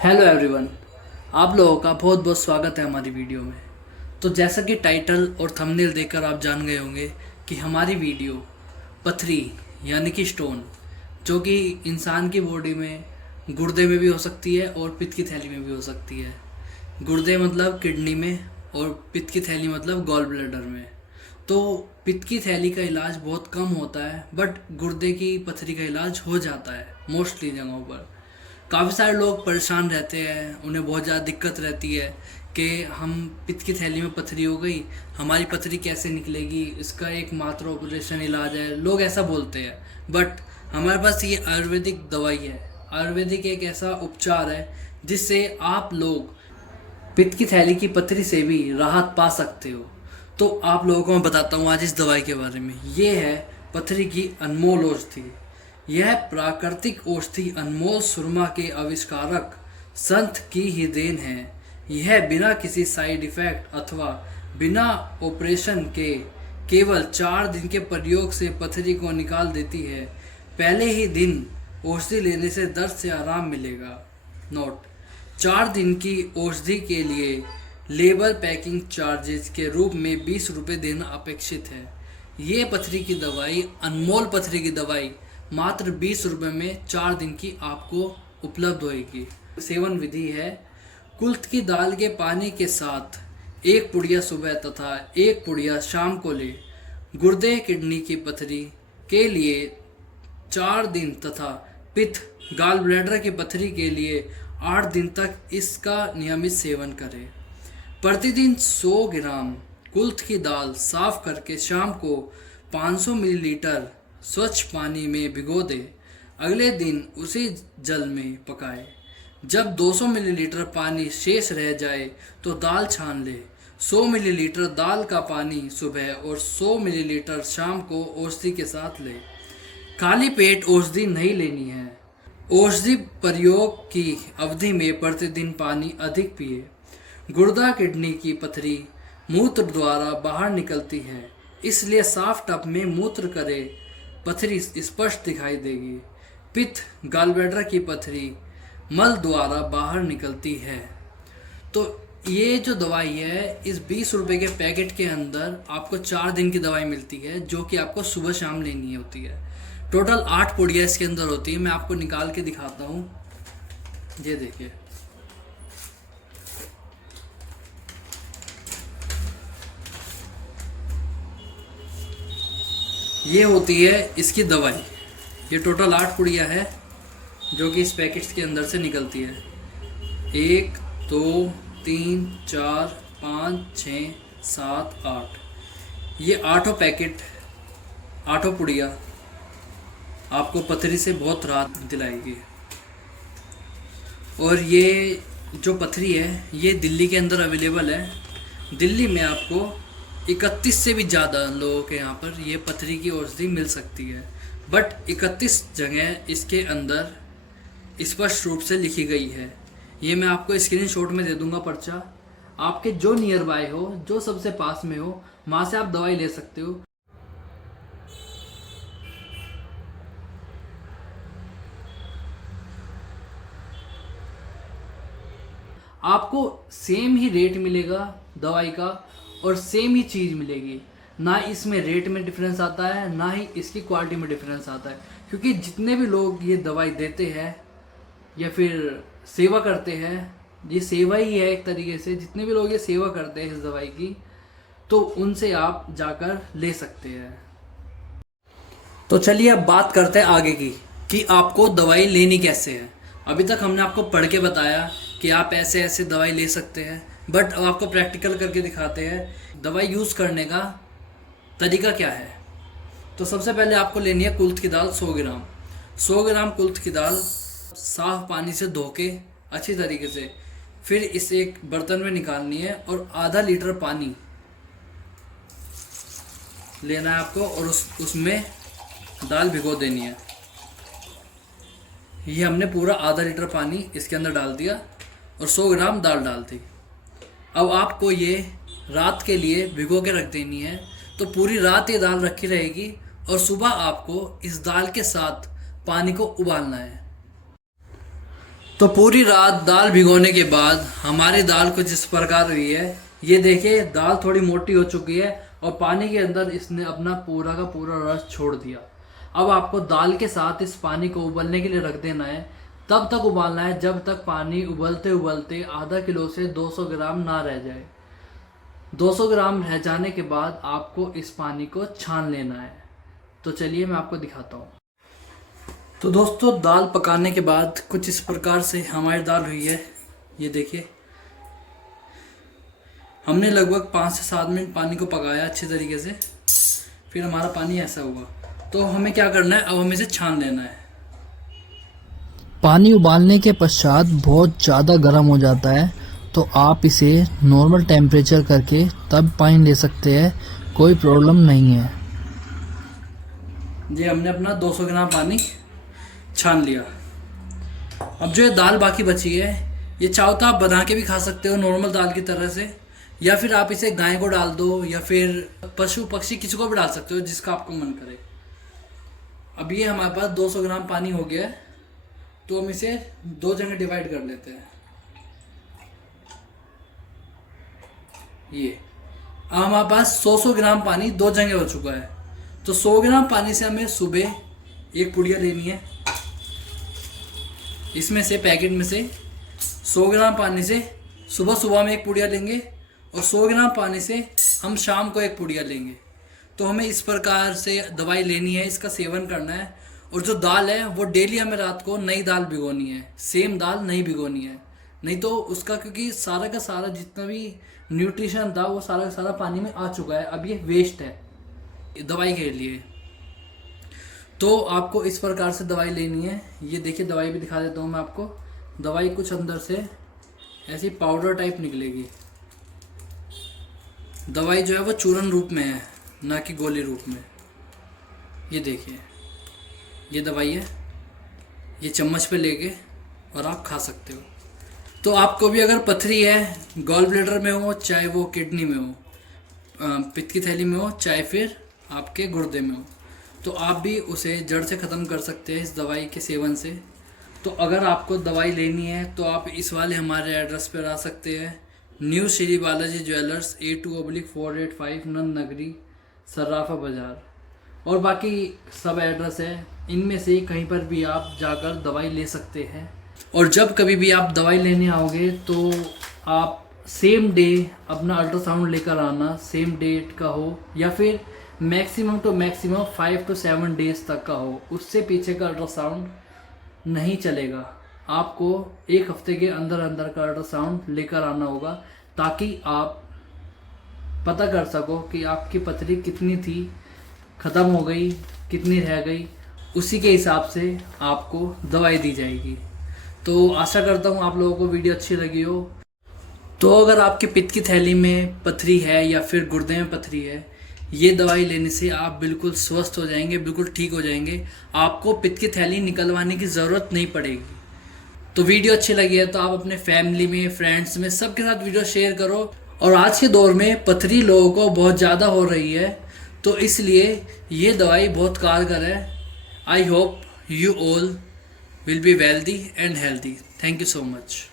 Hello everyone. आप लोगों का बहुत बहुत स्वागत है हमारी वीडियो में। तो जैसा कि टाइटल और थंबनेल देखकर आप जान गए होंगे कि हमारी वीडियो पथरी यानी कि स्टोन, जो कि इंसान की बॉडी में गुर्दे में भी हो सकती है और पित्त की थैली में भी हो सकती है। गुर्दे मतलब किडनी में और पित्त की थैली मतलब गॉल ब्लैडर में। तो पित्त की थैली का इलाज बहुत कम होता है, बट गुर्दे की पथरी का इलाज हो जाता है मोस्टली जगहों पर। काफ़ी सारे लोग परेशान रहते हैं, उन्हें बहुत ज़्यादा दिक्कत रहती है कि हम पित्त की थैली में पथरी हो गई, हमारी पथरी कैसे निकलेगी, इसका एकमात्र ऑपरेशन इलाज है, लोग ऐसा बोलते हैं। बट हमारे पास ये आयुर्वेदिक दवाई है। आयुर्वेदिक एक ऐसा उपचार है जिससे आप लोग पित्त की थैली की पथरी से भी राहत पा सकते हो। तो आप लोगों को मैं बताता हूँ आज इस दवाई के बारे में। ये है पथरी की अनमोल औषधि। यह प्राकृतिक औषधि अनमोल सुरमा के आविष्कारक संत की ही देन है। यह बिना किसी साइड इफेक्ट अथवा बिना ऑपरेशन के केवल 4 दिन के प्रयोग से पथरी को निकाल देती है। पहले ही दिन औषधि लेने से दर्द से आराम मिलेगा। नोट: 4 दिन की औषधि के लिए लेबर पैकिंग चार्जेस के रूप में 20 रुपये देना अपेक्षित है। ये पथरी की दवाई, अनमोल पथरी की दवाई मात्र 20 रुपये में 4 दिन की आपको उपलब्ध होगी। सेवन विधि है: कुल्थ की दाल के पानी के साथ 1 पुड़िया सुबह तथा 1 पुड़िया शाम को ले। गुर्दे किडनी की पथरी के लिए 4 दिन तथा पित्त गाल ब्लैडर की पथरी के लिए 8 दिन तक इसका नियमित सेवन करें। प्रतिदिन 100 ग्राम कुल्थ की दाल साफ करके शाम को 500 मिलीलीटर स्वच्छ पानी में भिगो दें। अगले दिन उसी जल में पकाएं। जब 200 मिलीलीटर पानी शेष रह जाए तो दाल छान लें। 100 मिलीलीटर दाल का पानी सुबह और 100 मिलीलीटर शाम को औषधि के साथ लें। खाली पेट औषधि नहीं लेनी है। औषधि प्रयोग की अवधि में प्रतिदिन पानी अधिक पिए। गुर्दा किडनी की पथरी मूत्र द्वारा बाहर निकलती है, इसलिए साफ टब में मूत्र करें, पथरी स्पष्ट दिखाई देगी। पित्त गॉलब्लैडर की पथरी मल द्वारा बाहर निकलती है। तो ये जो दवाई है, इस 20 रुपये के पैकेट के अंदर आपको 4 दिन की दवाई मिलती है, जो कि आपको सुबह शाम लेनी होती है। टोटल 8 पुड़िया इसके अंदर होती है। मैं आपको निकाल के दिखाता हूँ। ये देखिए, ये होती है इसकी दवाई। ये टोटल 8 पुड़िया है जो कि इस पैकेट्स के अंदर से निकलती है। 1 2 3 4 5 6 7 8। ये 8 पैकेट, 8 पुड़िया आपको पथरी से बहुत राहत दिलाएगी। और ये जो पथरी है ये दिल्ली के अंदर अवेलेबल है। दिल्ली में आपको 31 से भी ज़्यादा लोगों के यहाँ पर ये पथरी की औषधि मिल सकती है। बट 31 जगह इसके अंदर स्पष्ट रूप से लिखी गई है। ये मैं आपको स्क्रीनशॉट में दे दूंगा पर्चा। आपके जो नियर बाय हो, जो सबसे पास में हो, वहाँ से आप दवाई ले सकते हो। आपको सेम ही रेट मिलेगा दवाई का और सेम ही चीज़ मिलेगी। ना इसमें रेट में डिफरेंस आता है, ना ही इसकी क्वालिटी में डिफरेंस आता है। क्योंकि जितने भी लोग ये दवाई देते हैं या फिर सेवा करते हैं, ये सेवा ही है एक तरीके से। जितने भी लोग ये सेवा करते हैं इस दवाई की, तो उनसे आप जाकर ले सकते हैं। तो चलिए अब बात करते हैं आगे की कि आपको दवाई लेनी कैसे है। अभी तक हमने आपको पढ़ के बताया कि आप ऐसे ऐसे दवाई ले सकते हैं, बट अब आपको प्रैक्टिकल करके दिखाते हैं दवाई यूज़ करने का तरीका क्या है। तो सबसे पहले आपको लेनी है कुल्थ की दाल 100 ग्राम। 100 ग्राम कुल्थ की दाल साफ पानी से धो के अच्छी तरीके से फिर इसे एक बर्तन में निकालनी है और आधा लीटर पानी लेना है आपको और उसमें दाल भिगो देनी है। ये हमने पूरा आधा लीटर पानी इसके अंदर डाल दिया और 100 ग्राम दाल डाल दी। अब आपको ये रात के लिए भिगो के रख देनी है। तो पूरी रात ये दाल रखी रहेगी और सुबह आपको इस दाल के साथ पानी को उबालना है। तो पूरी रात दाल भिगोने के बाद हमारी दाल कुछ इस प्रकार हुई है। ये देखिए दाल थोड़ी मोटी हो चुकी है और पानी के अंदर इसने अपना पूरा का पूरा रस छोड़ दिया। अब आपको दाल के साथ इस पानी को उबलने के लिए रख देना है। तब तक उबालना है जब तक पानी उबलते उबलते आधा किलो से 200 ग्राम ना रह जाए। 200 ग्राम रह जाने के बाद आपको इस पानी को छान लेना है। तो चलिए मैं आपको दिखाता हूँ। तो दोस्तों दाल पकाने के बाद कुछ इस प्रकार से हमारी दाल हुई है। ये देखिए हमने लगभग 5 से 7 मिनट पानी को पकाया अच्छे तरीके से, फिर हमारा पानी ऐसा हुआ। तो हमें क्या करना है, अब हमें इसे छान लेना है। पानी उबालने के पश्चात बहुत ज़्यादा गर्म हो जाता है, तो आप इसे नॉर्मल टेम्परेचर करके तब पानी ले सकते हैं, कोई प्रॉब्लम नहीं है। ये हमने अपना 200 ग्राम पानी छान लिया। अब जो ये दाल बाकी बची है, ये चाहो तो आप बना के भी खा सकते हो नॉर्मल दाल की तरह से, या फिर आप इसे गाय को डाल दो या फिर पशु पक्षी किसी को भी डाल सकते हो जिसका आपको मन करे। अब ये हमारे पास 200 ग्राम पानी हो गया है, तो हम इसे 2 जगह डिवाइड कर लेते हैं। ये अब हमारे पास 100 ग्राम पानी 2 जगह हो चुका है। तो 100 ग्राम पानी से हमें सुबह एक पुड़िया लेनी है। इसमें से पैकेट में से 100 ग्राम पानी से सुबह सुबह में एक पुड़िया लेंगे और 100 ग्राम पानी से हम शाम को एक पुड़िया लेंगे। तो हमें इस प्रकार से दवाई लेनी है, इसका सेवन करना है। और जो दाल है वो डेली हमें रात को नई दाल भिगोनी है, सेम दाल नहीं भिगोनी है, नहीं तो उसका क्योंकि सारा का सारा जितना भी न्यूट्रिशन था वो सारा का सारा पानी में आ चुका है। अब ये वेस्ट है दवाई के लिए। तो आपको इस प्रकार से दवाई लेनी है। ये देखिए दवाई भी दिखा देता हूँ मैं आपको। दवाई कुछ अंदर से ऐसी पाउडर टाइप निकलेगी। दवाई जो है वो चूर्ण रूप में है, ना कि गोली रूप में। ये देखिए ये दवाई है, ये चम्मच पे लेके और आप खा सकते हो। तो आपको भी अगर पथरी है, गॉल ब्लैडर में हो, चाहे वो किडनी में हो, पित्त की थैली में हो, चाहे फिर आपके गुर्दे में हो, तो आप भी उसे जड़ से ख़त्म कर सकते हैं इस दवाई के सेवन से। तो अगर आपको दवाई लेनी है तो आप इस वाले हमारे एड्रेस पर आ सकते हैं। New Shri Balaji jewellers, A2/485 नंद नगरी, सर्राफा बाज़ार। और बाकी सब एड्रेस है, इनमें से कहीं पर भी आप जाकर दवाई ले सकते हैं। और जब कभी भी आप दवाई लेने आओगे तो आप सेम डे अपना अल्ट्रासाउंड लेकर आना, सेम डेट का हो या फिर maximum to maximum 5 to 7 days तक का हो। उससे पीछे का अल्ट्रासाउंड नहीं चलेगा। आपको 1 हफ्ते के अंदर अंदर का अल्ट्रासाउंड लेकर आना होगा, ताकि आप पता कर सको कि आपकी पथरी कितनी थी, ख़त्म हो गई, कितनी रह गई। उसी के हिसाब से आपको दवाई दी जाएगी। तो आशा करता हूँ आप लोगों को वीडियो अच्छी लगी हो। तो अगर आपके पित्त की थैली में पथरी है या फिर गुर्दे में पथरी है, ये दवाई लेने से आप बिल्कुल स्वस्थ हो जाएंगे, बिल्कुल ठीक हो जाएंगे। आपको पित्त की थैली निकलवाने की ज़रूरत नहीं पड़ेगी। तो वीडियो अच्छी लगी है तो आप अपने फैमिली में, फ्रेंड्स में, सबके साथ वीडियो शेयर करो। और आज के दौर में पथरी लोगों को बहुत ज़्यादा हो रही है, तो इसलिए ये दवाई बहुत कारगर है। I hope you all will be wealthy and healthy. Thank you so much.